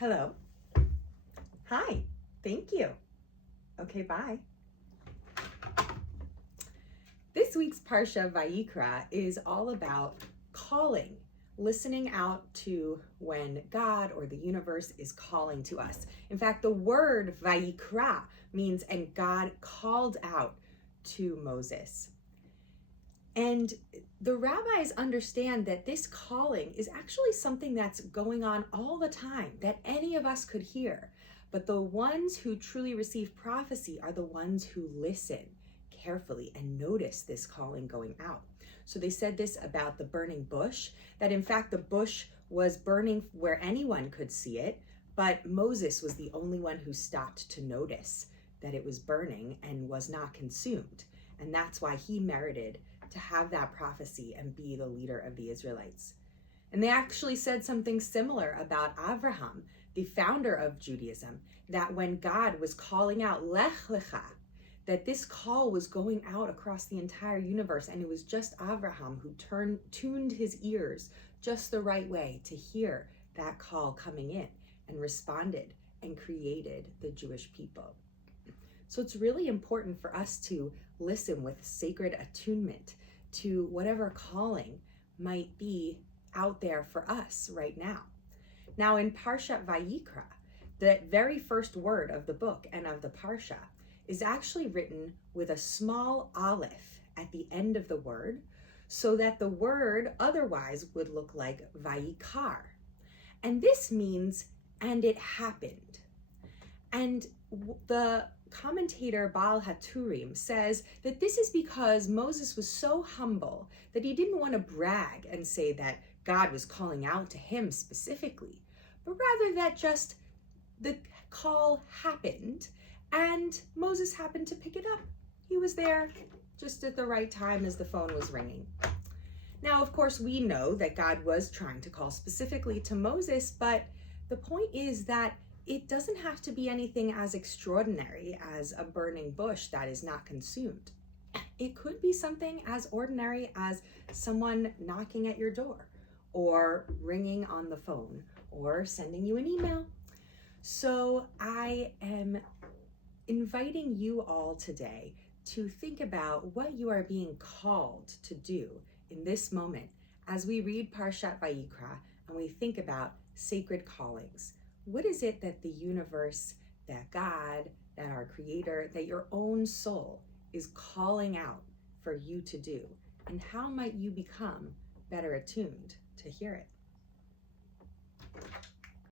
Hello. Hi. Thank you. Okay, bye. This week's Parsha Vayikra is all about calling, listening out to when God or the universe is calling to us. In fact, the word Vayikra means, and God called out to Moses. And the rabbis understand that this calling is actually something that's going on all the time, that any of us could hear. But the ones who truly receive prophecy are the ones who listen carefully and notice this calling going out. So they said this about the burning bush, that in fact the bush was burning where anyone could see it, but Moses was the only one who stopped to notice that it was burning and was not consumed. And that's why he merited to have that prophecy and be the leader of the Israelites. And they actually said something similar about Avraham, the founder of Judaism, that when God was calling out Lech Lecha, that this call was going out across the entire universe, and it was just Avraham who tuned his ears just the right way to hear that call coming in and responded and created the Jewish people. So it's really important for us to listen with sacred attunement to whatever calling might be out there for us right now. Now in Parshat Vayikra, the very first word of the book and of the Parsha is actually written with a small aleph at the end of the word, so that the word otherwise would look like Vayikar. And this means, and it happened. And the commentator Baal HaTurim says that this is because Moses was so humble that he didn't want to brag and say that God was calling out to him specifically, but rather that just the call happened and Moses happened to pick it up. He was there just at the right time as the phone was ringing. Now, of course, we know that God was trying to call specifically to Moses, but the point is that it doesn't have to be anything as extraordinary as a burning bush that is not consumed. It could be something as ordinary as someone knocking at your door or ringing on the phone or sending you an email. So I am inviting you all today to think about what you are being called to do in this moment as we read Parshat Vayikra and we think about sacred callings. What is it that the universe, that God, that our Creator, that your own soul is calling out for you to do? And how might you become better attuned to hear it?